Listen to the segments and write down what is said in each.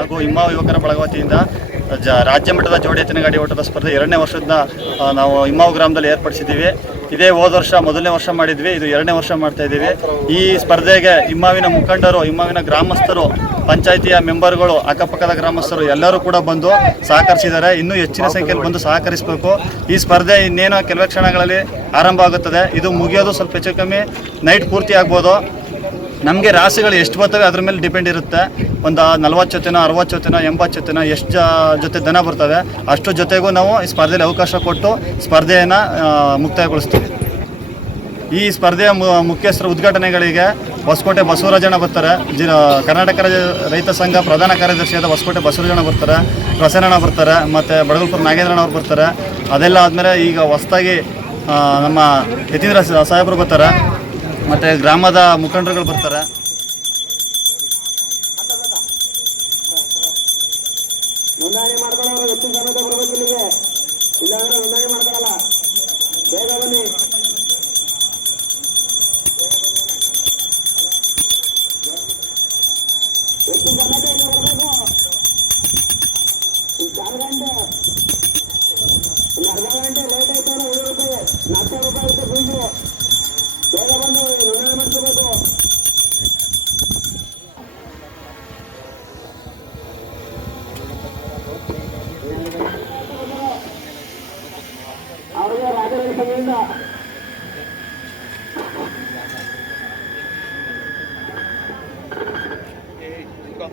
ಹಾಗೂ ಹಿಮ್ಮ ಯುವಕರ ಬಳಗ ವತಿಯಿಂದ ಜ ರಾಜ್ಯ ಮಟ್ಟದ ಜೋಡಿ ಎತ್ತಿನ ಗಾಡಿ ಓಟದ ಸ್ಪರ್ಧೆ ಎರಡನೇ ವರ್ಷದ ನಾವು ಇಮ್ಮಾವ್ ಗ್ರಾಮದಲ್ಲಿ ಏರ್ಪಡಿಸಿದ್ದೀವಿ. ಇದೇ ಹೋದ ವರ್ಷ ಮೊದಲನೇ ವರ್ಷ ಮಾಡಿದ್ವಿ, ಇದು ಎರಡನೇ ವರ್ಷ ಮಾಡ್ತಾ ಇದ್ದೀವಿ. ಈ ಸ್ಪರ್ಧೆಗೆ ಹಿಮ್ಮಾವಿನ ಮುಖಂಡರು ಹಿಮ್ಮಾವಿನ ಗ್ರಾಮಸ್ಥರು, ಪಂಚಾಯಿತಿಯ ಮೆಂಬರ್ಗಳು, ಅಕ್ಕಪಕ್ಕದ ಗ್ರಾಮಸ್ಥರು ಎಲ್ಲರೂ ಕೂಡ ಬಂದು ಸಹಕರಿಸಿದ್ದಾರೆ. ಇನ್ನೂ ಹೆಚ್ಚಿನ ಸಂಖ್ಯೆಯಲ್ಲಿ ಬಂದು ಸಹಕರಿಸಬೇಕು. ಈ ಸ್ಪರ್ಧೆ ಇನ್ನೇನೋ ಕೆಲವೇ ಕ್ಷಣಗಳಲ್ಲಿ ಆರಂಭ ಆಗುತ್ತದೆ. ಇದು ಮುಗಿಯೋದು ಸ್ವಲ್ಪ ಹೆಚ್ಚು ಕಮ್ಮಿ. ನೈಟ್ ಪೂರ್ತಿ ಆಗ್ಬೋದು. ನಮಗೆ ರಾಸುಗಳು ಎಷ್ಟು ಬರ್ತವೆ ಅದ್ರ ಮೇಲೆ ಡಿಪೆಂಡ್ ಇರುತ್ತೆ. ಒಂದು ನಲ್ವತ್ತು ಜೊತೆನ, ಅರವತ್ತು ಜೊತೆನ, ಎಂಬತ್ತು ಜೊತೆನೋ, ಎಷ್ಟು ಜ ಜೊತೆ ದನ ಬರ್ತವೆ, ಅಷ್ಟು ಜೊತೆಗೂ ನಾವು ಈ ಸ್ಪರ್ಧೆಯಲ್ಲಿ ಅವಕಾಶ ಕೊಟ್ಟು ಸ್ಪರ್ಧೆಯನ್ನು ಮುಕ್ತಾಯಗೊಳಿಸ್ತೀವಿ. ಈ ಸ್ಪರ್ಧೆಯ ಮುಖ್ಯಸ್ಥರ ಉದ್ಘಾಟನೆಗಳಿಗೆ ಹೊಸಕೋಟೆ ಬಸವರಾಜಣ್ಣ ಬರ್ತಾರೆ. ಜಿ ಕರ್ನಾಟಕ ರೈತ ಸಂಘ ಪ್ರಧಾನ ಕಾರ್ಯದರ್ಶಿಯಾದ ಹೊಸಕೋಟೆ ಬಸವರಾಜಣ್ಣ ಬರ್ತಾರೆ. ಪ್ರಸನ್ನಣ್ಣ ಬರ್ತಾರೆ. ಮತ್ತು ಬಡಗಲ್ಪುರ ನಾಗೇಂದ್ರಣ್ಣ ಅವ್ರು ಬರ್ತಾರೆ. ಅದೆಲ್ಲ ಆದಮೇಲೆ ಈಗ ಹೊಸದಾಗಿ ನಮ್ಮ ಯತೀಂದ್ರ ಸಾಹೇಬರು ಬರ್ತಾರೆ. ಮತ್ತು ಗ್ರಾಮದ ಮುಖಂಡರುಗಳು ಬರ್ತಾರೆ.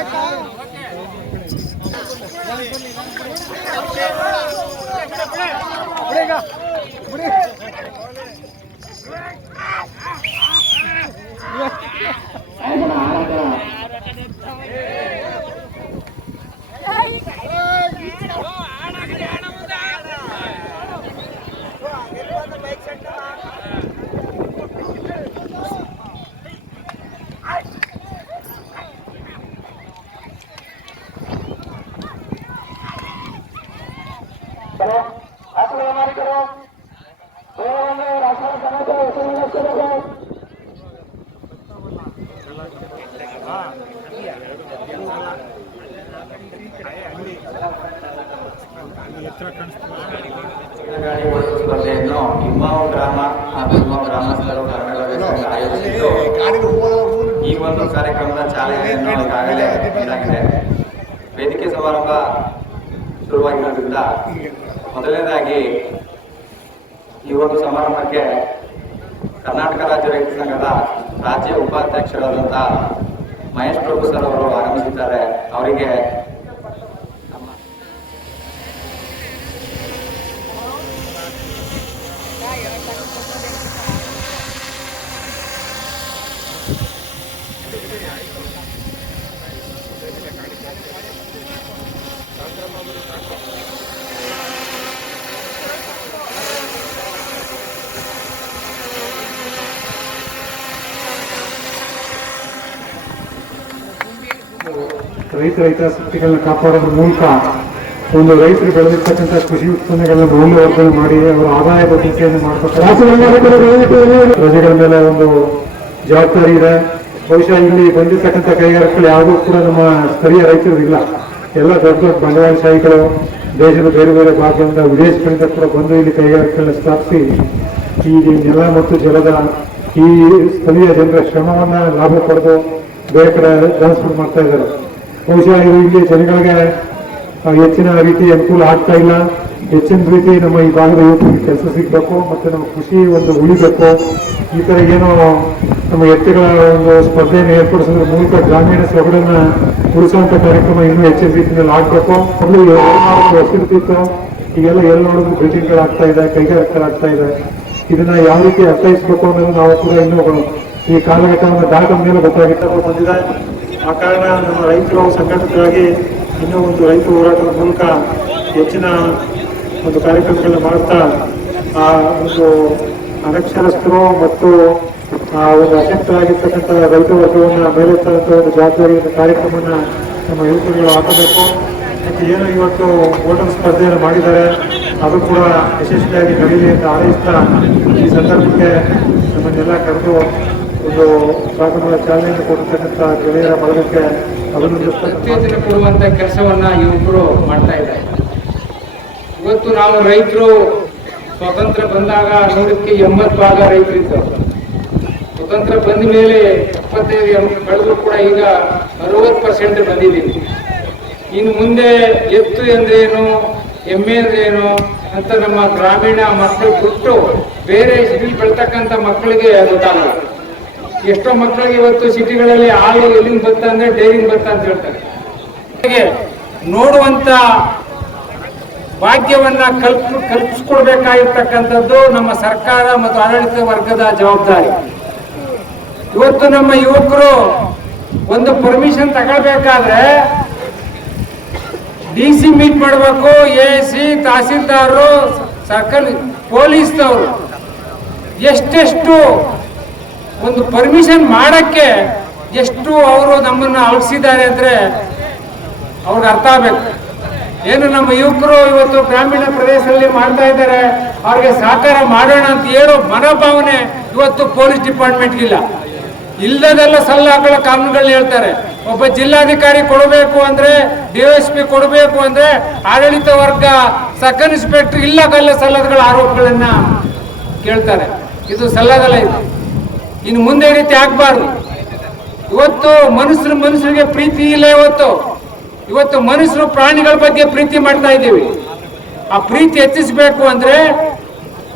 Você tá. ಈ ಒಂದು ಕಾರ್ಯಕ್ರಮದ ಚಾಲನೆ ಇದಾಗಿದೆ. ವೇದಿಕೆ ಸಮಾರಂಭ ಶುರುವಾಗಿರೋದ್ರಿಂದ ಮೊದಲನೇದಾಗಿ ಈ ಒಂದು ಸಮಾರಂಭಕ್ಕೆ ಕರ್ನಾಟಕ ರಾಜ್ಯ ರೈತ ಸಂಘದ ರಾಜ್ಯ ಉಪಾಧ್ಯಕ್ಷರಾದಂತಹ ಮಹೇಶ್ ಪ್ರಭು ಸರ್ ಅವರು ಆಗಮಿಸಿದ್ದಾರೆ. ಅವರಿಗೆ ರೈತ ಹಿತಾಸಕ್ತಿಗಳನ್ನ ಕಾಪಾಡೋದ್ರ ಮೂಲಕ ಒಂದು ರೈತರು ಬೆಳೆದಿರ್ತಕ್ಕಂಥ ಕೃಷಿ ಉತ್ಪನ್ನಗಳನ್ನ ಮೌಲ್ಯವರ್ಧನೆ ಮಾಡಿ ಅವರ ಆದಾಯ ಭದ್ರತೆಯನ್ನು ಮಾಡಬೇಕು ಪ್ರಜೆಗಳ ಮೇಲೆ ಒಂದು ಜವಾಬ್ದಾರಿ ಇದೆ. ಬಹುಶಃ ಇಲ್ಲಿ ಬಂದಿರ್ತಕ್ಕಂಥ ಕೈಗಾರಿಕೆಗಳು ಯಾವುದೂ ಕೂಡ ನಮ್ಮ ಸ್ಥಳೀಯ ರೈತರು ಇಲ್ಲ. ಎಲ್ಲ ದೊಡ್ಡ ದೊಡ್ಡ ಬಂಡವಾಳಶಾಹಿಗಳು, ದೇಶದ ಬೇರೆ ಬೇರೆ ಭಾಗದಿಂದ ವಿದೇಶಗಳಿಂದ ಕೂಡ ಬಂದು ಇಲ್ಲಿ ಕೈಗಾರಿಕೆಗಳನ್ನ ಸ್ಥಾಪಿಸಿ ಈ ನೆಲ ಮತ್ತು ಜಲದ ಈ ಸ್ಥಳೀಯ ಜನರ ಶ್ರಮವನ್ನು ಲಾಭ ಪಡೆದು ಬೇರೆ ಕಡೆ ಟ್ರಾನ್ಸ್ಫರ್ ಮಾಡ್ತಾ ಇದ್ದಾರೆ. ಬಹುಶಃ ಇಲ್ಲಿ ಜನಗಳಿಗೆ ಹೆಚ್ಚಿನ ರೀತಿ ಅನುಕೂಲ ಆಗ್ತಾ ಇಲ್ಲ. ಹೆಚ್ಚಿನ ರೀತಿ ನಮ್ಮ ಈ ಭಾಗದ ಯುವಕರಿಗೆ ಕೆಲಸ ಸಿಗಬೇಕು, ಮತ್ತು ನಮ್ಮ ಕೃಷಿ ಒಂದು ಉಳಿಬೇಕು. ಈ ಥರ ಏನೋ ನಮ್ಮ ಎತ್ತುಗಳ ಒಂದು ಸ್ಪರ್ಧೆಯನ್ನು ಏರ್ಪಡಿಸೋದ್ರ ಮೂಲಕ ಗ್ರಾಮೀಣ ಸೊಗಡನ್ನು ಉಳಿಸುವಂಥ ಕಾರ್ಯಕ್ರಮ ಇನ್ನೂ ಹೆಚ್ಚಿನ ರೀತಿಯಲ್ಲಿ ಆಗಬೇಕು. ಮೊದಲು ಹೆಸರಿರ್ತಿತ್ತು ಈಗೆಲ್ಲ ಎಲ್ಲಿ ನೋಡಿದ್ರು ಬಿಲ್ಡಿಂಗ್ಗಳಾಗ್ತಾ ಇದೆ ಕೈಗಾರಿಕೆಗಳಾಗ್ತಾ ಇದೆ. ಇದನ್ನು ಯಾವ ರೀತಿ ಅರ್ಥೈಸ್ಬೇಕು ಅನ್ನೋದು ನಾವು ಕೂಡ ಇನ್ನೂ ಈ ಕಾಲಘಟ್ಟವನ್ನು ದಾಟದ ಮೇಲೆ ಗೊತ್ತಾಗಿತ್ತು ಬಂದಿದೆ ಆ ಕಾರಣ ನಮ್ಮ ರೈತರು ಸಂಘಟಕರಾಗಿ ಇನ್ನೂ ಒಂದು ರೈತ ಹೋರಾಟದ ಮೂಲಕ ಹೆಚ್ಚಿನ ಒಂದು ಕಾರ್ಯಕ್ರಮಗಳನ್ನ ಮಾಡ್ತಾ ಆ ಒಂದು ಅನಕ್ಷರಸ್ಥರು ಮತ್ತು ಆ ಒಂದು ಅಶಕ್ತರಾಗಿರ್ತಕ್ಕಂಥ ರೈತ ವರ್ಗವನ್ನು ಮೇಲೆತ್ತಂಥ ಒಂದು ಜವಾಬ್ದಾರಿ ಕಾರ್ಯಕ್ರಮನ ನಮ್ಮ ಯುವಕರುಗಳು ಹಾಕಬೇಕು. ಮತ್ತು ಏನು ಇವತ್ತು ಓಟರ್ ಸ್ಪರ್ಧೆಯನ್ನು ಮಾಡಿದ್ದಾರೆ. ಅದು ಕೂಡ ಯಶಸ್ವಿಯಾಗಿ ನಡೆಯಲಿ ಅಂತ ಹಾರೈಸ್ತಾ ಈ ಸಂದರ್ಭಕ್ಕೆ ನಮ್ಮನ್ನೆಲ್ಲ ಕರೆದು ಒಂದು ಪ್ರಾಥಮಿಕ ಚಾಲನೆಯನ್ನು ಕೊಟ್ಟಿರ್ತಕ್ಕಂಥ ಗೆಳೆಯರ ಬಳಗಕ್ಕೆ ಉತ್ತೇಜನ ಕೊಡುವಂತ ಕೆಲಸವನ್ನ ಯುವಕರು ಮಾಡ್ತಾ ಇದ್ದಾರೆ. ಇವತ್ತು ನಾವು ರೈತರು ಸ್ವತಂತ್ರ ಬಂದಾಗ ನೂರಕ್ಕೆ ಎಂಬತ್ತು ಭಾಗ ರೈತರಿದ್ದರು. ಸ್ವತಂತ್ರ ಬಂದ ಮೇಲೆ ಎಪ್ಪತ್ತೈದು ಎಂಬತ್ತು ಕಳೆದ್ರು ಕೂಡ ಈಗ ಅರವತ್ತು ಪರ್ಸೆಂಟ್ ಬಂದಿದ್ದೀವಿ. ಇನ್ನು ಮುಂದೆ ಎತ್ತು ಎಂದ್ರೇನು ಎಮ್ಮೆ ಅಂದ್ರೇನು ಅಂತ ನಮ್ಮ ಗ್ರಾಮೀಣ ಮಕ್ಕಳು ಬಿಟ್ಟು ಬೇರೆ ಸಿಟಿ ಬೆಳ್ತಕ್ಕಂಥ ಮಕ್ಕಳಿಗೆ ಗೊತ್ತಾಗಲ್ಲ. ಎಷ್ಟೋ ಮಕ್ಕಳಿಗೆ ಇವತ್ತು ಸಿಟಿಗಳಲ್ಲಿ ಹಾಲು ಎಲ್ಲಿಂದ ಬತ್ತ ಅಂದ್ರೆ ಡೈರಿಂಗ್ ಬತ್ತ ಅಂತ ಹೇಳ್ತಾರೆ. ನೋಡುವಂತ ಭಾಗ್ಯವನ್ನ ಕಲ್ಪ್, ಕಲ್ಪಿಸ್ಕೊಡ್ಬೇಕಾಗಿರ್ತಕ್ಕಂಥದ್ದು ನಮ್ಮ ಸರ್ಕಾರ ಮತ್ತು ಆಡಳಿತ ವರ್ಗದ ಜವಾಬ್ದಾರಿ. ಇವತ್ತು ನಮ್ಮ ಯುವಕರು ಒಂದು ಪರ್ಮಿಷನ್ ತಗೊಳ್ಬೇಕಾದ್ರೆ ಡಿ ಸಿ ಮೀಟ್ ಮಾಡಬೇಕು, ಎ ಸಿ ತಹಸೀಲ್ದಾರರು ಸರ್ಕಲ್, ಪೊಲೀಸ್ನವರು. ಎಷ್ಟೆಷ್ಟು ಒಂದು ಪರ್ಮಿಷನ್ ಮಾಡಕ್ಕೆ ಎಷ್ಟು ಅವರು ನಮ್ಮನ್ನ ಅಳಿಸಿದ್ದಾರೆ ಅಂದ್ರೆ ಅವ್ರಿಗೆ ಅರ್ಥ ಆಗಬೇಕು. ಏನು ನಮ್ಮ ಯುವಕರು ಇವತ್ತು ಗ್ರಾಮೀಣ ಪ್ರದೇಶದಲ್ಲಿ ಮಾಡ್ತಾ ಇದ್ದಾರೆ, ಅವ್ರಿಗೆ ಸಹಕಾರ ಮಾಡೋಣ ಅಂತ ಹೇಳೋ ಮನೋಭಾವನೆ ಇವತ್ತು ಪೊಲೀಸ್ ಡಿಪಾರ್ಟ್ಮೆಂಟ್ಗಿಲ್ಲ ಇಲ್ಲದೆಲ್ಲ ಸಲ್ಲ ಕಾನೂನುಗಳು ಕಾನೂನುಗಳನ್ನ ಹೇಳ್ತಾರೆ. ಒಬ್ಬ ಜಿಲ್ಲಾಧಿಕಾರಿ ಕೊಡಬೇಕು ಅಂದ್ರೆ ಡಿಎಸ್ಪಿ ಕೊಡಬೇಕು ಅಂದ್ರೆ ಆಡಳಿತ ವರ್ಗ ಸಬ್ ಇನ್ಸ್ಪೆಕ್ಟರ್ ಇಲ್ಲದಲ್ಲ ಸಲ್ಲದಗಳ ಆರೋಪಗಳನ್ನ ಕೇಳ್ತಾರೆ. ಇದು ಸಲ್ಲದಲ್ಲ ಇದು. ಇನ್ನು ಮುಂದೆ ರೀತಿ ಆಗ್ಬಾರ್ದು. ಇವತ್ತು ಮನುಷ್ಯರು ಮನುಷ್ಯರಿಗೆ ಪ್ರೀತಿ ಇಲ್ಲ ಇವತ್ತು. ಇವತ್ತು ಮನುಷ್ಯರು ಪ್ರಾಣಿಗಳ ಬಗ್ಗೆ ಪ್ರೀತಿ ಮಾಡ್ತಾ ಇದ್ದೀವಿ. ಆ ಪ್ರೀತಿ ಹೆಚ್ಚಿಸಬೇಕು ಅಂದ್ರೆ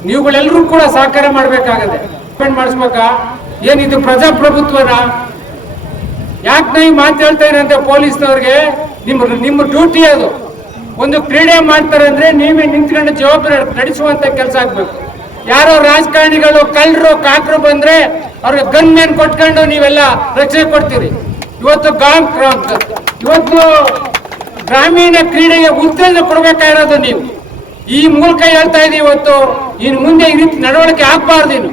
ನೀವುಗಳೆಲ್ಲರೂ ಕೂಡ ಸಹಕಾರ ಮಾಡಬೇಕಾಗತ್ತೆ. ಡಿಪೆಂಡ್ ಮಾಡಿಸ್ಬೇಕಾ? ಏನಿದು ಪ್ರಜಾಪ್ರಭುತ್ವನ? ಯಾಕೆ ನೀವು ಮಾತಾಡ್ತಾ ಇರಂತೆ ಪೊಲೀಸ್ನವ್ರಿಗೆ? ನಿಮ್ಮ ನಿಮ್ಮ ಡ್ಯೂಟಿ ಅದು. ಒಂದು ಕ್ರೀಡೆ ಮಾಡ್ತಾರೆ ಅಂದ್ರೆ ನೀವೇ ನಿಂತ್ಕೊಂಡು ಜವಾಬ್ದಾರಿ ನಡೆಸುವಂತ ಕೆಲಸ ಆಗ್ಬೇಕು. ಯಾರೋ ರಾಜಕಾರಣಿಗಳು ಕಳ್ಳರು, ಕಾಕರು ಬಂದ್ರೆ ಅವ್ರಿಗೆ ಗನ್ ಮ್ಯಾನ್ ಕೊಟ್ಕೊಂಡು ನೀವೆಲ್ಲ ರಕ್ಷಣೆ ಕೊಡ್ತೀರಿ. ಇವತ್ತು ಗ್ರಾ- ಇವತ್ತು ಗ್ರಾಮೀಣ ಕ್ರೀಡೆಗೆ ಉತ್ತೇಜನ ಕೊಡ್ಬೇಕಾಗಿರೋದು ನೀವು. ಈ ಮೂಲಕ ಹೇಳ್ತಾ ಇದೀವಿ ಇವತ್ತು, ಇನ್ನು ಮುಂದೆ ಈ ರೀತಿ ನಡವಳಿಕೆ ಆಗ್ಬಾರ್ದು ಇನ್ನು.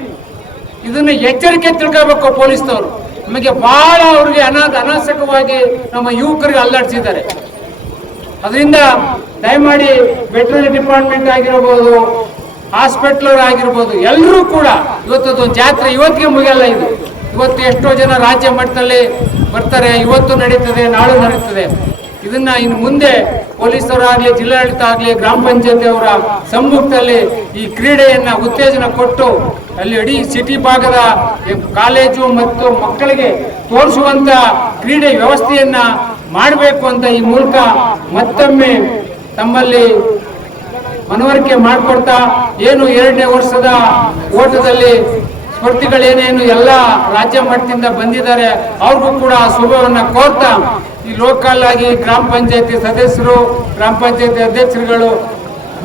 ಇದನ್ನ ಎಚ್ಚರಿಕೆ ತಿಳ್ಕೋಬೇಕು ಪೊಲೀಸ್ನವರು. ನಮಗೆ ಬಹಳ ಅವ್ರಿಗೆ ಅನಾಥ ಅನಾಸಕವಾಗಿ ನಮ್ಮ ಯುವಕರಿಗೆ ಅಲ್ಲಾಡಿಸಿದ್ದಾರೆ. ಅದರಿಂದ ದಯಮಾಡಿ ವೆಟರ್ನರಿ ಡಿಪಾರ್ಟ್ಮೆಂಟ್ ಆಗಿರ್ಬೋದು ಹಾಸ್ಪಿಟ್ಲ್ ಆಗಿರ್ಬೋದು ಎಲ್ಲರೂ ಕೂಡ ಇವತ್ತು ಒಂದು ಜಾತ್ರೆ, ಇವತ್ತಿಗೆ ಮುಗಿಯಲ್ಲ ಇದು. ಇವತ್ತು ಎಷ್ಟೋ ಜನ ರಾಜ್ಯ ಮಟ್ಟದಲ್ಲಿ ಬರ್ತಾರೆ, ಇವತ್ತು ನಡೀತದೆ, ನಾಳೆ ನಡೀತದೆ. ಇದನ್ನ ಇನ್ನು ಮುಂದೆ ಪೊಲೀಸರಾಗ್ಲಿ ಜಿಲ್ಲಾಡಳಿತ ಆಗ್ಲಿ, ಗ್ರಾಮ ಪಂಚಾಯತಿ ಅವರ ಸಮ್ಮುಖದಲ್ಲಿ ಈ ಕ್ರೀಡೆಯನ್ನ ಉತ್ತೇಜನ ಕೊಟ್ಟು ಅಲ್ಲಿ ಇಡೀ ಸಿಟಿ ಭಾಗದ ಕಾಲೇಜು ಮತ್ತು ಮಕ್ಕಳಿಗೆ ತೋರಿಸುವಂತ ಕ್ರೀಡೆ ವ್ಯವಸ್ಥೆಯನ್ನ ಮಾಡಬೇಕು ಅಂತ ಈ ಮೂಲಕ ಮತ್ತೊಮ್ಮೆ ತಮ್ಮಲ್ಲಿ ಮನವರಿಕೆ ಮಾಡಿಕೊಡ್ತಾ ಏನು ಎರಡನೇ ವರ್ಷದ ಓಟದಲ್ಲಿ ಸ್ಪರ್ಧಿಗಳೇನೇನು ಎಲ್ಲ ರಾಜ್ಯ ಮಟ್ಟದಿಂದ ಬಂದಿದ್ದಾರೆ, ಅವ್ರಿಗೂ ಕೂಡ ಶುಭವನ್ನ ಕೋರ್ತಾ ಈ ಲೋಕಲ್ ಆಗಿ ಗ್ರಾಮ ಪಂಚಾಯತಿ ಸದಸ್ಯರು, ಗ್ರಾಮ ಪಂಚಾಯತಿ ಅಧ್ಯಕ್ಷರುಗಳು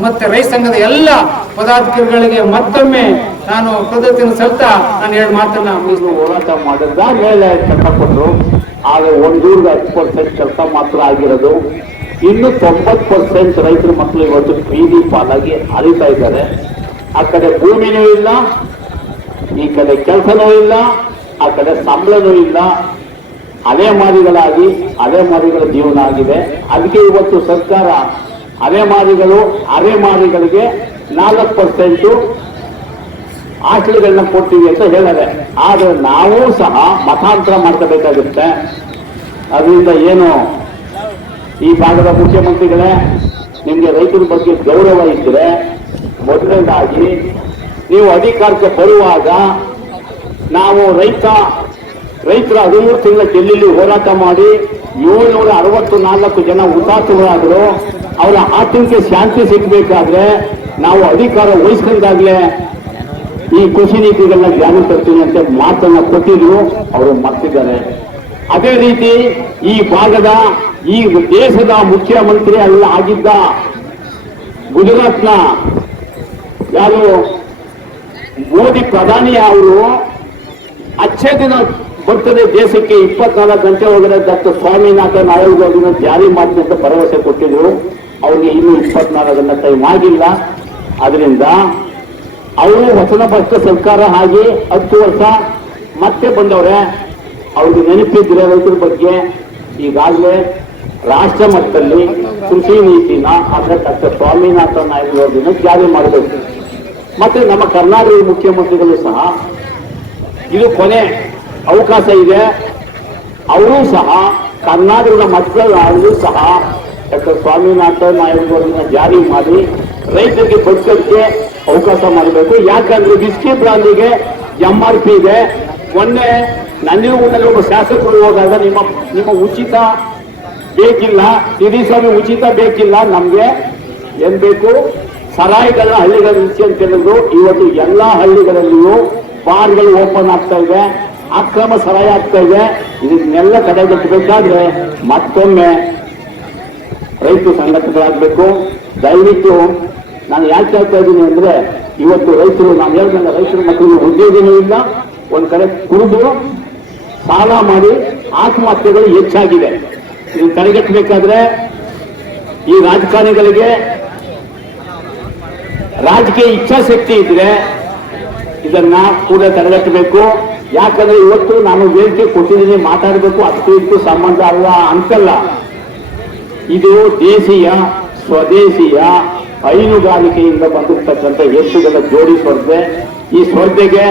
ಮತ್ತೆ ರೈತ ಸಂಘದ ಎಲ್ಲ ಪದಾಧಿಕಾರಿಗಳಿಗೆ ಮತ್ತೊಮ್ಮೆ ನಾನು ಕೃತಜ್ಞತೆ ಸಲ್ತಾ ನಾನು ಎರಡು ಮಾತನ್ನ ಹೋರಾಟ ಮಾಡಿದಾಗ ಮೇಲೆ ಕೊಟ್ಟರು ಆಗ ಒಂದು ಹತ್ತು ಪರ್ಸೆಂಟ್ ಕೆಲಸ ಮಾತ್ರ ಆಗಿರೋದು. ಇನ್ನು ತೊಂಬತ್ತು ಪರ್ಸೆಂಟ್ ರೈತರ ಮಕ್ಕಳು ಇವತ್ತು ಬೀದಿ ಪಾಲಾಗಿ ಅರಿತಾ ಇದ್ದಾರೆ. ಆ ಕಡೆ ಭೂಮಿನೂ ಇಲ್ಲ ಈ ಕಡೆ ಕೆಲಸನೂ ಇಲ್ಲ ಆ ಕಡೆ ಸಂಬಳನೂ ಇಲ್ಲ ಅಲೆಮಾರಿಗಳಾಗಿ ಅಲೆಮಾರಿಗಳ ಜೀವನ ಆಗಿದೆ. ಅದಕ್ಕೆ ಇವತ್ತು ಸರ್ಕಾರ ಅಲೆಮಾರಿಗಳು ಅರೆಮಾರಿಗಳಿಗೆ ನಾಲ್ಕು ಪರ್ಸೆಂಟು ಆಸ್ತಿಗಳನ್ನ ಕೊಡ್ತೀವಿ ಅಂತ ಹೇಳಿದೆ. ಆದ್ರೆ ನಾವು ಸಹ ಮತಾಂತರ ಮಾಡ್ಕೋಬೇಕಾಗುತ್ತೆ. ಅದರಿಂದ ಏನು ಈ ಭಾಗದ ಮುಖ್ಯಮಂತ್ರಿಗಳೇ, ನಿಮಗೆ ರೈತರ ಬಗ್ಗೆ ಗೌರವ ಇದ್ದರೆ ಮೊದಲನೇದಾಗಿ ನೀವು ಅಧಿಕಾರಕ್ಕೆ ಬರುವಾಗ ನಾವು ರೈತ, ರೈತರ ಹದಿಮೂರು ತಿಂಗಳ ಡೆಲ್ಲಿಲಿ ಹೋರಾಟ ಮಾಡಿ ಏಳ್ನೂರ ಅರವತ್ತು ನಾಲ್ಕು ಜನ ಹುತಾತ್ಮರಾದರು, ಅವರ ಆತ್ಮಕ್ಕೆ ಶಾಂತಿ ಸಿಗಬೇಕಾದ್ರೆ ನಾವು ಅಧಿಕಾರ ವಹಿಸ್ಕೊಂಡಾಗ್ಲೇ ಈ ಕೃಷಿ ನೀತಿಗಳನ್ನ ಜಾರಿ ತರ್ತೀನಿ ಅಂತ ಮಾತನ್ನ ಕೊಟ್ಟಿದ್ರು, ಅವರು ಮರ್ತಿದ್ದಾರೆ. ಅದೇ ರೀತಿ ಈ ಭಾಗದ ಈ ದೇಶದ ಮುಖ್ಯಮಂತ್ರಿ ಅಲ್ಲ ಆಗಿದ್ದ ಗುಜರಾತ್ನ ಯಾರು ಮೋದಿ ಪ್ರಧಾನಿ ಅವರು ಅಚ್ಚೆ ದಿನ ಬರ್ತದೆ ದೇಶಕ್ಕೆ ಇಪ್ಪತ್ನಾಲ್ಕು ಗಂಟೆ ಒಳಗಡೆ ಡಾಕ್ಟರ್ ಸ್ವಾಮಿನಾಥನ್ ಆಯೋಗ ಅದನ್ನು ಜಾರಿ ಮಾಡ್ತೀನಿ ಅಂತ ಭರವಸೆ ಕೊಟ್ಟಿದ್ರು. ಅವ್ರಿಗೆ ಇನ್ನೂ ಇಪ್ಪತ್ನಾಲ್ಕು ಗಂಟೆ ಟೈಮ್ ಆಗಿಲ್ಲ ಅದರಿಂದ ಅವರು ವಚನಬದ್ಧ ಸರ್ಕಾರ ಆಗಿ ಹತ್ತು ವರ್ಷ ಮತ್ತೆ ಬಂದವ್ರೆ. ಅವ್ರಿಗೆ ನೆನಪಿದ್ರೆ ರೈತರ ಬಗ್ಗೆ ಈಗಾಗಲೇ ರಾಷ್ಟ್ರ ಮಟ್ಟದಲ್ಲಿ ಕೃಷಿ ನೀತಿನ ಅಂದ್ರೆ ಡಾಕ್ಟರ್ ಸ್ವಾಮಿನಾಥನ್ ಆಯೋಗದಿಂದ ಜಾರಿ ಮಾಡಬೇಕು. ಮತ್ತೆ ನಮ್ಮ ಕರ್ನಾಟಕದ ಮುಖ್ಯಮಂತ್ರಿಗಳು ಸಹ ಇದು ಕೊನೆ ಅವಕಾಶ ಇದೆ. ಅವರು ಸಹ ಕರ್ನಾಟಕದ ಮಕ್ಕಳು ಸಹ ಡಾಕ್ಟರ್ ಸ್ವಾಮಿನಾಥನ್ ಆಯೋಗವನ್ನು ಜಾರಿ ಮಾಡಿ ರೈತರಿಗೆ ಬದುಕೋದಕ್ಕೆ ಅವಕಾಶ ಮಾಡಬೇಕು. ಯಾಕಂದ್ರೆ ಬಿಸ್ಕಿ ಬ್ರಾಂಡಿಗೆ ಎಂ ಆರ್ ಪಿ ಇದೆ. ಮೊನ್ನೆ ನಂಜನಗೂಡಲ್ಲಿ ಒಬ್ಬ ಶಾಸಕರು ಹೋದಾಗ ನಿಮ್ಮ ನಿಮ್ಮ ಉಚಿತ ಬೇಕಿಲ್ಲ ಸ್ವಾಮಿ ಉಚಿತ ಬೇಕಿಲ್ಲ ನಮಗೆ. ಏನ್ ಬೇಕು? ಸರಾಯಿಗಳ ಹಳ್ಳಿಗಳ ರುಚಿ ಅಂತ ಹೇಳಿದ್ರು. ಇವತ್ತು ಎಲ್ಲಾ ಹಳ್ಳಿಗಳಲ್ಲಿಯೂ ಬಾರ್ಗಳು ಓಪನ್ ಆಗ್ತಾ ಇದೆ. ಅಕ್ರಮ ಸರಾಯಿ ಆಗ್ತಾ ಇದೆ. ಇದನ್ನೆಲ್ಲ ತಡೆಗಟ್ಟಬೇಕಾದ್ರೆ ಮತ್ತೊಮ್ಮೆ ರೈತ ಸಂಘಟನೆಗಳಾಗಬೇಕು ದಯವಿಟ್ಟು ನಾನು ಯಾಕೆ ಹೇಳ್ತಾ ಇದ್ದೀನಿ ಅಂದ್ರೆ, ಇವತ್ತು ರೈತರು, ನಾನು ಹೇಳ್ದಂಗೆ ರೈತರ ಮಕ್ಕಳಿಗೆ ಉದ್ಯೋಗನೂ ಇಲ್ಲ. ಒಂದ್ ಕಡೆ ಕುಡಿದು ಸಾಲ ಮಾಡಿ ಆತ್ಮಹತ್ಯೆಗಳು ಹೆಚ್ಚಾಗಿದೆ. ಇದನ್ನು ತಡೆಗಟ್ಟಬೇಕಾದ್ರೆ ಈ ರಾಜಕಾರಣಿಗಳಿಗೆ ರಾಜಕೀಯ ಇಚ್ಛಾಶಕ್ತಿ ಇದ್ರೆ ಇದನ್ನ ಕೂಡ ತಡೆಗಟ್ಟಬೇಕು. ಯಾಕಂದ್ರೆ ಇವತ್ತು ನಾನು ವೇದಿಕೆ ಕೊಟ್ಟಿದ್ದೀನಿ, ಮಾತಾಡಬೇಕು ಅದಕ್ಕೂ ಇದಕ್ಕೂ ಸಂಬಂಧ ಅಲ್ಲ ಅಂತಲ್ಲ. ಇದು ದೇಶೀಯ, ಸ್ವದೇಶೀಯ ಹೈನುಗಾರಿಕೆಯಿಂದ ಬಂದಿರತಕ್ಕಂಥ ಎತ್ತುಗಳ ಜೋಡಿ ಸ್ಪರ್ಧೆ. ಈ ಸ್ಪರ್ಧೆಗೆ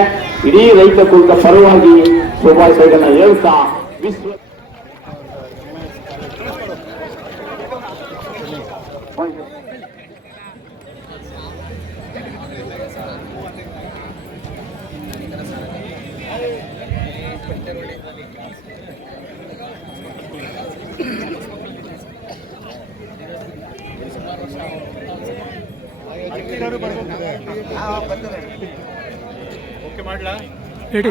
ಇಡೀ ರೈತ ಕುರಿತ ಪರವಾಗಿ ಶುಭಾಶಯಗಳನ್ನ ಹೇಳ್ತಾ, ವಿಶ್ವ ಬೇಡಿ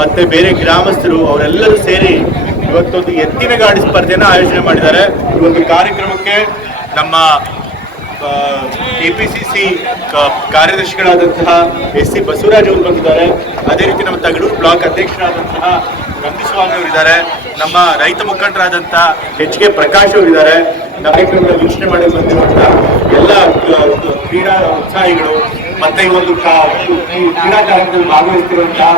ಮತ್ತೆ ಬೇರೆ ಗ್ರಾಮಸ್ಥರು ಅವರೆಲ್ಲರೂ ಸೇರಿ ಇವತ್ತೊಂದು ಎತ್ತಿನ ಗಾಡಿ ಸ್ಪರ್ಧೆನ ಆಯೋಜನೆ ಮಾಡಿದ್ದಾರೆ. ಈ ಒಂದು ಕಾರ್ಯಕ್ರಮಕ್ಕೆ ನಮ್ಮ ಎ ಪಿ ಸಿ ಸಿ ಕಾರ್ಯದರ್ಶಿಗಳಾದಂತಹ ಎಸ್ ಸಿ ಬಸವರಾಜ್ ಅವರು ಬಂದಿದ್ದಾರೆ. ಅದೇ ರೀತಿ ನಮ್ಮ ತಗಡೂರು ಬ್ಲಾಕ್ ಅಧ್ಯಕ್ಷರಾದಂತಹ ರಂಗಸ್ವಾಮಿ ಅವರಿದ್ದಾರೆ. ನಮ್ಮ ರೈತ ಮುಖಂಡರಾದಂತಹ ಎಚ್ ಕೆ ಪ್ರಕಾಶ್ ಅವರಿದ್ದಾರೆ. ಕಾರ್ಯಕ್ರಮದ ವೀಕ್ಷಣೆ ಮಾಡಿ ಬಂದಿರುವಂತಹ ಎಲ್ಲ ಒಂದು ಕ್ರೀಡಾ ಉತ್ಸಾಹಿಗಳು ಮತ್ತೆ ಈ ಒಂದು ಕ್ರೀಡಾ ಕಾರ್ಯಕ್ರಮದಲ್ಲಿ ಭಾಗವಹಿಸ್ತಿರುವಂತಹ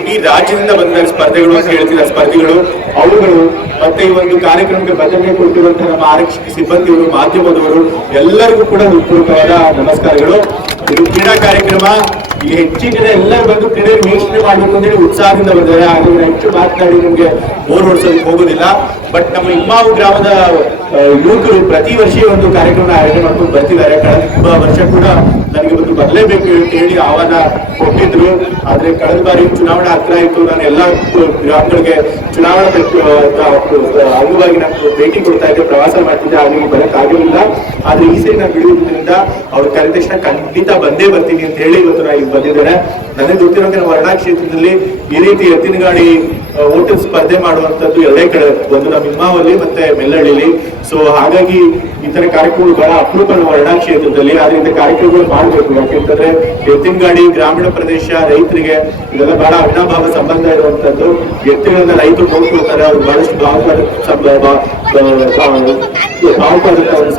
ಇಡೀ ರಾಜ್ಯದಿಂದ ಬಂದ ಸ್ಪರ್ಧೆಗಳು ಅಂತ ಹೇಳ್ತಿದ್ದ ಸ್ಪರ್ಧಿಗಳು, ಅವುಗಳು ಮತ್ತೆ ಈ ಒಂದು ಕಾರ್ಯಕ್ರಮಕ್ಕೆ ಭದ್ರತೆ ಕೊಟ್ಟಿರುವಂತಹ ನಮ್ಮ ಆರಕ್ಷಕ ಸಿಬ್ಬಂದಿಗಳು, ಮಾಧ್ಯಮದವರು ಎಲ್ಲರಿಗೂ ಕೂಡ ಹೃತ್ಪೂರ್ವಕವಾದ ನಮಸ್ಕಾರಗಳು. ಇದು ಕ್ರೀಡಾ ಕಾರ್ಯಕ್ರಮ. ಇಲ್ಲಿ ಹೆಚ್ಚಿನ ಜನ ಎಲ್ಲರೂ ಬಂದು ಕ್ರೀಡೆ ವೀಕ್ಷಣೆ ಮಾಡಬೇಕು ಅಂತೇಳಿ ಉತ್ಸಾಹದಿಂದ ಬಂದಿದ್ದಾರೆ ನಾನು ಹೆಚ್ಚು ಮಾತನಾಡಿ ನಿಮಗೆ ಬೋರ್ ಹೊಡಿಸೋದಕ್ಕೆ ಹೋಗೋದಿಲ್ಲ. ಬಟ್ ನಮ್ಮ ಇಮ್ಮಾವು ಗ್ರಾಮದ ಯುವಕರು ಪ್ರತಿ ವರ್ಷ ಒಂದು ಕಾರ್ಯಕ್ರಮ ಆಯೋಜನೆ ಮಾಡ್ಕೊಂಡು ಬರ್ತಿದ್ದಾರೆ. ಕಳೆದ ವರ್ಷ ಕೂಡ ನನಗೆ ಒಂದು ಬರಲೇಬೇಕು ಅಂತ ಹೇಳಿ ಆಹ್ವಾನ ಕೊಟ್ಟಿದ್ರು. ಆದ್ರೆ ಕಳೆದ ಬಾರಿ ಚುನಾವಣೆ ಹತ್ರ ಇತ್ತು. ನಾನು ಎಲ್ಲ ಗ್ರಾಮಗಳಿಗೆ ಚುನಾವಣಾ ಅಂಗವಾಗಿ ನಾನು ಭೇಟಿ ಕೊಡ್ತಾ ಇದ್ದೆ. ಪ್ರವಾಸ ಮಾಡ್ತಿದ್ದೆ. ಅವರಿಗೆ ಬರಕ್ ಆಗಲಿಲ್ಲ ಆದ್ರೆ ಈ ಸರಿ ನಾನು ಬಿಡುವುದರಿಂದ ಅವ್ರು ಕರೆದ ತಕ್ಷಣ ಖಂಡಿತ ಬಂದೇ ಬರ್ತೀನಿ ಅಂತ ಹೇಳಿ ಇವತ್ತು ನಾನು ಇಲ್ಲಿ ಬಂದಿದ್ದೇನೆ. ನನಗೆ ಗೊತ್ತಿರೋಂಗೆ ನಮ್ಮ ವರ್ಣಾ ಕ್ಷೇತ್ರದಲ್ಲಿ ಈ ರೀತಿ ಎತ್ತಿನ ಗಾಡಿ ಓಟಲ್ ಸ್ಪರ್ಧೆ ಮಾಡುವಂತದ್ದು ಎರಡೇ ಕಡೆ. ಒಂದು ನಮ್ಮ ಹಿಮಾವಲ್ಲಿ ಮತ್ತೆ ಮೆಲ್ಲಹಳ್ಳಿಲಿ ಸೊ ಹಾಗಾಗಿ ಈ ತರ ಕಾರ್ಯಕ್ರಮಗಳು ಬಹಳ ಅಪರೂಪ ವರ್ಣಾ ಕ್ಷೇತ್ರದಲ್ಲಿ ಆದ್ರೆ ಇಂಥ ಕಾರ್ಯಕ್ರಮಗಳು ಮಾಡಬೇಕು. ಯಾಕೆಂತಂದ್ರೆ ಎತ್ತಿನ ಗಾಡಿ ಗ್ರಾಮೀಣ ಪ್ರದೇಶ ರೈತರಿಗೆ ಇದೆಲ್ಲ ಬಹಳ ಅಣ್ಣಾಭಾವ ಸಂಬಂಧ ಇರುವಂತದ್ದು. ಎತ್ತುಗಳನ್ನ ರೈತರು ನೋಡ್ಕೊಳ್ತಾರೆ ಅವ್ರು ಬಹಳಷ್ಟು ಭಾವಪದ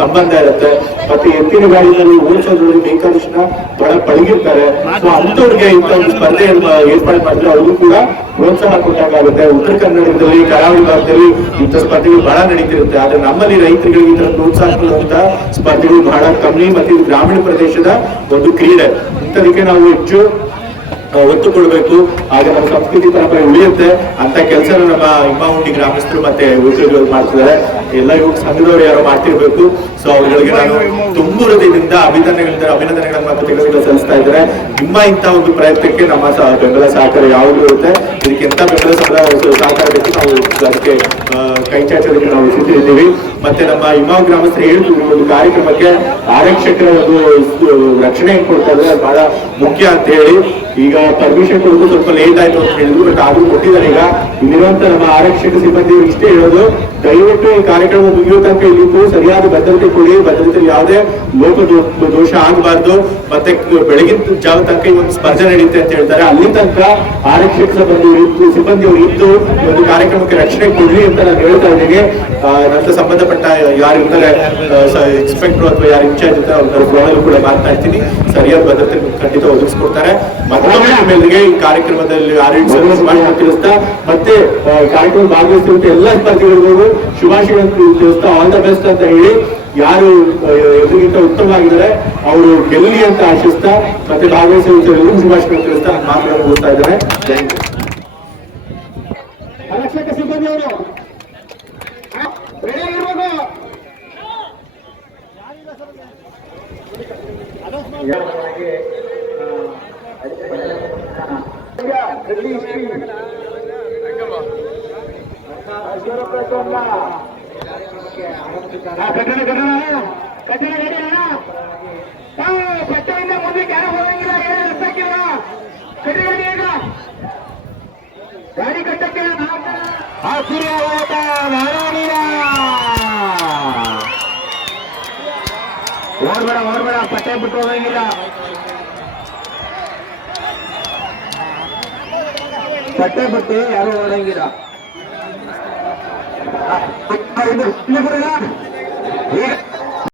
ಸಂಬಂಧ ಇರುತ್ತೆ. ಮತ್ತೆ ಎತ್ತಿನ ಗಾಡಿನಲ್ಲಿ ಓಡಿಸೋದ್ರಲ್ಲಿ ಬೇಕಾದಷ್ಟು ಬಹಳ ಪಳಗಿರ್ತಾರೆ ಸೊ ಅಂತವ್ರಿಗೆ ಇಂಥ ಒಂದು ಸ್ಪರ್ಧೆ ಏರ್ಪಾಡು ಮಾಡಿದ್ರೆ ಅವ್ರಿಗೂ ಕೂಡ ಪ್ರೋತ್ಸಾಹ ಕೊಟ್ಟಾಗುತ್ತೆ ಉತ್ತರ ಕನ್ನಡದಲ್ಲಿ, ಕರಾವಳಿ ಭಾಗದಲ್ಲಿ ಇಂಥ ಸ್ಪರ್ಧೆಗಳು ಬಹಳ ನಡೀತಿರುತ್ತೆ. ಆದ್ರೆ ನಮ್ಮಲ್ಲಿ ರೈತರಿಗೆ ಈ ಪ್ರೋತ್ಸಾಹ ಕೊಡುವಂತಹ ಸ್ಪರ್ಧೆಗಳು ಬಹಳ ಕಮ್ಮಿ ಮತ್ತೆ ಗ್ರಾಮೀಣ ಪ್ರದೇಶದ ಒಂದು ಕ್ರೀಡೆ. ಇಂಥದಕ್ಕೆ ನಾವು ಹೆಚ್ಚು ಒತ್ತು ಕೊಡಬೇಕು. ಆಗ ನಮ್ಮ ಸಂಸ್ಕೃತಿ ಪರಂಪರೆ ಉಳಿಯುತ್ತೆ. ಅಂತ ಕೆಲಸ ನಮ್ಮ ಇಮ್ಮಹುಂಡಿ ಗ್ರಾಮಸ್ಥರು ಮತ್ತೆ ಉದ್ಯೋಗಿಗಳು ಮಾಡ್ತಿದ್ದಾರೆ. ಎಲ್ಲ ಇವ್ರು ಸಂಘದವರು ಯಾರು ಮಾಡ್ತಿರ್ಬೇಕು. ಸೊ ಅವರುಗಳಿಗೆ ನಾನು ತುಂಬು ಹೃದಯದಿಂದ ಅಭಿನಂದನೆಗಳಿಂದ ಅಭಿನಂದನೆಗಳನ್ನು ತೆಗೆದುಕೊಂಡು ಸಲ್ಲಿಸ್ತಾ ಇದ್ದಾರೆ. ನಿಮ್ಮ ಇಂಥ ಒಂದು ಪ್ರಯತ್ನಕ್ಕೆ ನಮ್ಮ ಬೆಂಬಲ ಸಹಕಾರ ಯಾವಾಗಲೂ ಇರುತ್ತೆ? ಇದಕ್ಕೆ ಎಂತ ಬೆಂಬಲ ಸಹ- ಸಹಕಾರ ಬೇಕು ನಾವು ಅದಕ್ಕೆ ಕೈ ಚಾಚೋದಕ್ಕೆ ನಾವು ಸಿದ್ಧಿದ್ದೀವಿ ಮತ್ತೆ ನಮ್ಮ ಇಮಾವ್ ಗ್ರಾಮಸ್ಥರು ಹೇಳಿದ್ರು ಒಂದು ಕಾರ್ಯಕ್ರಮಕ್ಕೆ ಆರಕ್ಷಕರ ಒಂದು ರಕ್ಷಣೆ ಕೊಡ್ತಾ ಇದ್ರೆ ಅದು ಬಹಳ ಮುಖ್ಯ ಅಂತ ಹೇಳಿ. ಈಗ ಪರ್ಮಿಷನ್ ಕೊಡೋದು ಸ್ವಲ್ಪ ಲೇಟ್ ಆಯ್ತು ಅಂತ ಹೇಳಿದ್ರು ಬಟ್ ಆದ್ರೂ ಕೊಟ್ಟಿದ್ದಾರೆ ಈಗ. ಇಲ್ಲಿರುವಂತ ನಮ್ಮ ಆರಕ್ಷಕ ಸಿಬ್ಬಂದಿ ಇಷ್ಟೇ ಹೇಳೋದು, ದಯವಿಟ್ಟು ಈ ಕಾರ್ಯಕ್ರಮ ಮುಗಿಯೋ ತನಕ ಇಲ್ಲಿದ್ದು ಸರಿಯಾದ ಭದ್ರತೆ ಕೊಡಿ, ಭದ್ರತೆಯಲ್ಲಿ ಯಾವುದೇ ಲೋಕ ದೋಷ ಆಗಬಾರ್ದು. ಮತ್ತೆ ಬೆಳಗಿನ ಜಾವ ತನಕ ಈ ಒಂದು ಸ್ಪರ್ಧೆ ನಡೆಯುತ್ತೆ ಅಂತ ಹೇಳ್ತಾರೆ. ಅಲ್ಲಿ ತನಕ ಆರಕ್ಷಕ ಬಂದು ಇದ್ದು, ಸಿಬ್ಬಂದಿಯವರು ಇದ್ದು ಈ ಒಂದು ಕಾರ್ಯಕ್ರಮಕ್ಕೆ ರಕ್ಷಣೆ ಕೊಡ್ಲಿ ಅಂತ ನಾನು ಹೇಳ್ತಾ ಇದ್ದೀನಿ. ನಂತರ ಸಂಬಂಧಪಟ್ಟ ಯಾರು ಇರ್ತಾರೆ ಇನ್ಸ್ಪೆಕ್ಟರ್ ಅಥವಾ ಯಾರು ಇನ್ಚಾರ್ಜ್ ಇರ್ತಾರೆ ಅವ್ರ ಫೋನಲ್ಲೂ ಕೂಡ ಇರ್ತೀನಿ. ಸರಿಯಾದ ಭದ್ರತೆ ಖಂಡಿತ ಒದಗಿಸ್ಕೊಡ್ತಾರೆ. ಮತ್ತೊಮ್ಮೆ ಈ ಕಾರ್ಯಕ್ರಮದಲ್ಲಿ ಆರೋಗ್ಯ ಸರ್ವಿಸ್ ಮಾಡಿ ತಿಳಿಸ್ತಾ ಮತ್ತೆ ಕಾರ್ಯಕ್ರಮ ಭಾಗವಹಿಸುವಂತೆ ಎಲ್ಲ ಸ್ಪರ್ಧಿಗಳಿಗೂ ಶುಭಾಶಯಗಳನ್ನು ತಿಳಿಸ್ತಾ ಆಲ್ ದ ಬೆಸ್ಟ್ ಅಂತ ಹೇಳಿ ಯಾರು ಎದುರಿಗಿಂತ ಎದುರಿಗಿಂತ ಉತ್ತಮವಾಗಿದ್ದಾರೆ. ಅವರು ಗೆಲ್ಲಿ ಅಂತ ಆಶಿಸ್ತಾ ಮತ್ತೆ ಭಾಗವಹಿಸುವಂತ ಎಲ್ಲರಿಗೂ ಶುಭಾಶಯಗಳನ್ನು ತಿಳಿಸ್ತಾ ಮಾತುಗಳನ್ನು ಓದ್ತಾ ಇದ್ದಾರೆ ಥ್ಯಾಂಕ್ ಯು ಆರಕ್ಷಕ ಸಿಬ್ಬಂದಿಯವರು ರೆಡಿ ಇರ್ಬೇಕು ಕಟ್ಟಡ ಕಟ್ಟಡ ಕಟ್ಟಡ ರೆಡಿ ಅಣ್ಣ ತಾವು ಪಟ್ಟಣದಿಂದ ಮುಂದಕ್ಕೆ ಯಾರು ಹೋಗಂಗಿಲ್ಲ ಏನು ಇರ್ಬೇಕಿಲ್ಲ ಕಟ್ಟಡ ರೆಡಿ ಈಗ ಗಾಡಿ ಕಟ್ಟಕ್ಕೆ ಹಸಿರ ಓಟ ನಾರಾಯಣ ಓಡ್ಬೇಡ ಓಡ್ಬೇಡ ಪಟ್ಟೆ ಬಿಟ್ಟು ಹೋಗಂಗಿಲ್ಲ ಪಟ್ಟೆ ಬಿಟ್ಟು ಯಾರು ಓಡಂಗಿಲ್ಲ ಈಗ